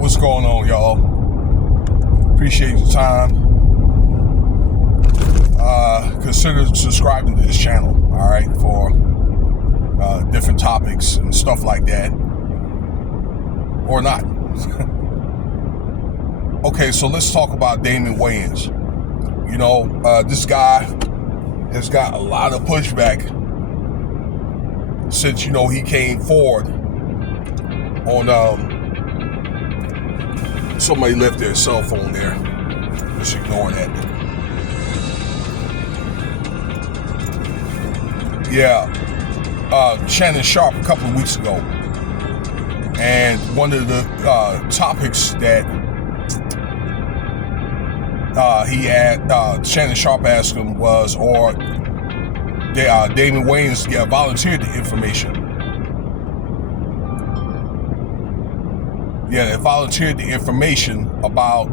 what's going on, y'all? Appreciate your time. Consider subscribing to this channel, all right, for different topics and stuff like that, or not. Okay, so let's talk about Damon Wayans. You know, this guy has got a lot of pushback since, you know, he came forward on, somebody left their cell phone there. Just ignoring that. Yeah, Shannon Sharp a couple of weeks ago. And one of the topics that Shannon Sharp asked him was, or Damon Wayans volunteered the information. Yeah, they volunteered the information about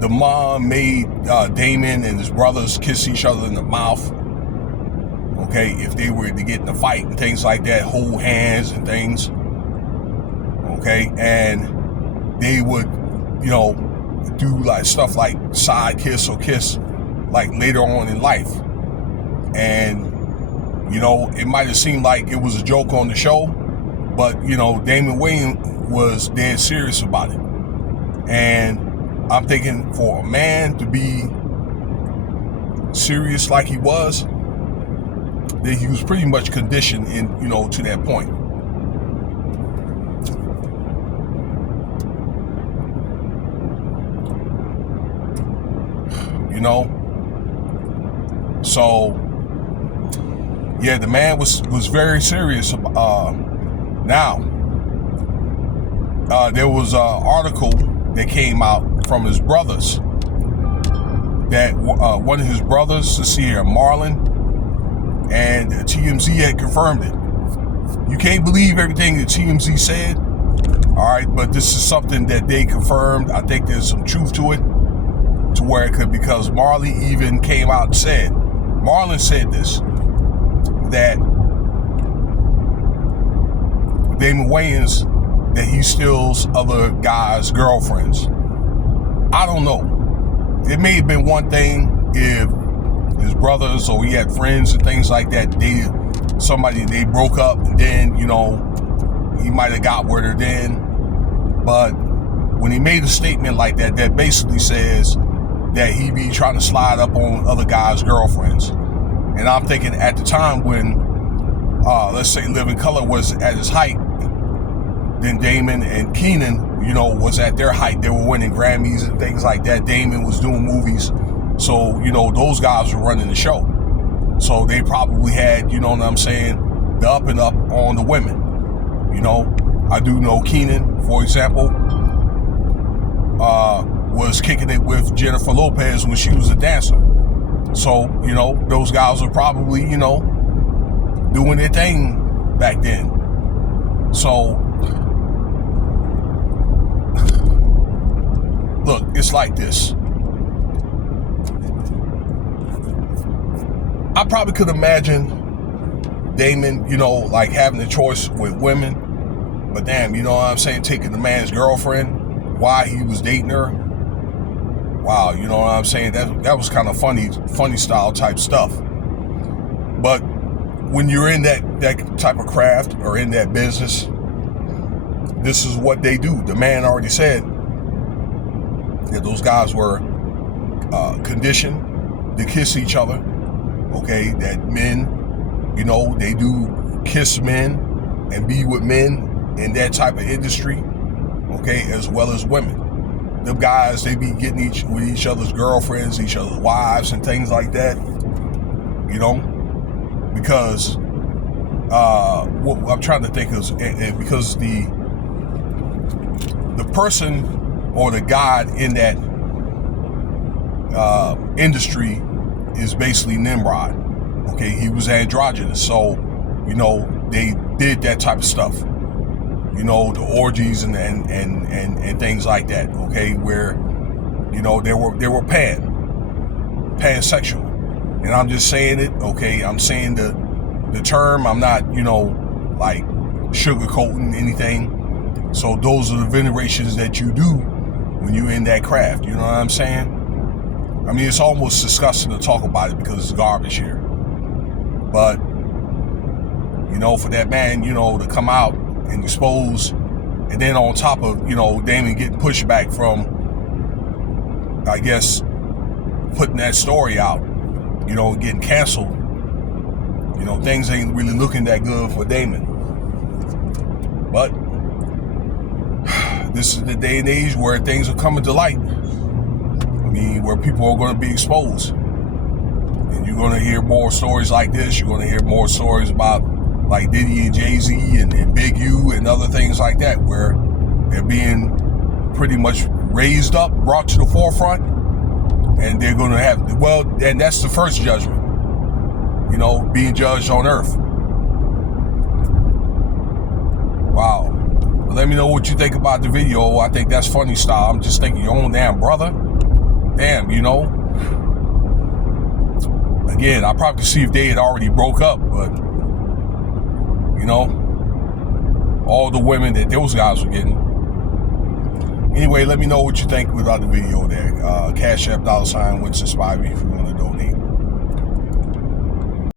the mom made Damon and his brothers kiss each other in the mouth. Okay, if they were to get in a fight and things like that, hold hands and things. Okay, and they would, you know, do like stuff like side kiss or kiss like later on in life. And, you know, it might have seemed like it was a joke on the show, but, you know, Damon Wayans was dead serious about it. And I'm thinking, for a man to be serious like he was, that he was pretty much conditioned in, you know, to that point. You know, so yeah, the man was very serious. Now, there was an article that came out from his brothers that one of his brothers, let's see here, Marlon, and TMZ had confirmed it. You can't believe everything that TMZ said, all right, but this is something that they confirmed. I think there's some truth to it, to where it could, because Marley even came out and said, Marlon said this, that Damon Wayans, that he steals other guys' girlfriends. I don't know. It may have been one thing if his brothers or he had friends and things like that, they broke up, and then, you know, he might have got with her then. But when he made a statement like that, that basically says that he be trying to slide up on other guys' girlfriends. And I'm thinking, at the time when, let's say, Living Color was at his height, then Damon and Keenan, you know, was at their height. They were winning Grammys and things like that. Damon was doing movies. So, you know, those guys were running the show. So they probably had, you know what I'm saying, the up and up on the women. You know, I do know Keenan, for example, was kicking it with Jennifer Lopez when she was a dancer. So, you know, those guys were probably, you know, doing their thing back then. So, look, it's like this. I probably could imagine Damon, you know, like having a choice with women, but damn, you know what I'm saying, taking the man's girlfriend while he was dating her. Wow, you know what I'm saying? That was kind of funny style type stuff. But when you're in that type of craft or in that business, this is what they do. The man already said that those guys were conditioned to kiss each other. Okay, that men, you know, they do kiss men and be with men in that type of industry, okay, as well as women. Them guys, they be getting with each other's girlfriends, each other's wives, and things like that, you know, because what I'm trying to think is, because the person or the god in that industry is basically Nimrod. Okay, he was androgynous, so, you know, they did that type of stuff. You know, the orgies and things like that. Okay, where, you know, they were pansexual, and I'm just saying it. Okay, I'm saying the term. I'm not, you know, like sugarcoating anything. So those are the venerations that you do when you're in that craft. You know what I'm saying? I mean, it's almost disgusting to talk about it because it's garbage here. But, you know, for that man, you know, to come out and expose, and then on top of, you know, Damon getting pushback from, I guess, putting that story out, you know, getting canceled, you know, things ain't really looking that good for Damon. But this is the day and age where things are coming to light. I mean, where people are going to be exposed. And you're going to hear more stories like this. You're going to hear more stories about like Diddy and Jay-Z and Big U and other things like that, where they're being pretty much raised up, brought to the forefront, and they're going to have, well, and that's the first judgment, you know, being judged on earth. Wow. Let me know what you think about the video. I think that's funny style. I'm just thinking, your own damn brother. Damn, you know. Again, I probably could see if they had already broke up, but, you know, all the women that those guys were getting. Anyway, let me know what you think about the video there. Cash App $Winston Spivey if you want to donate.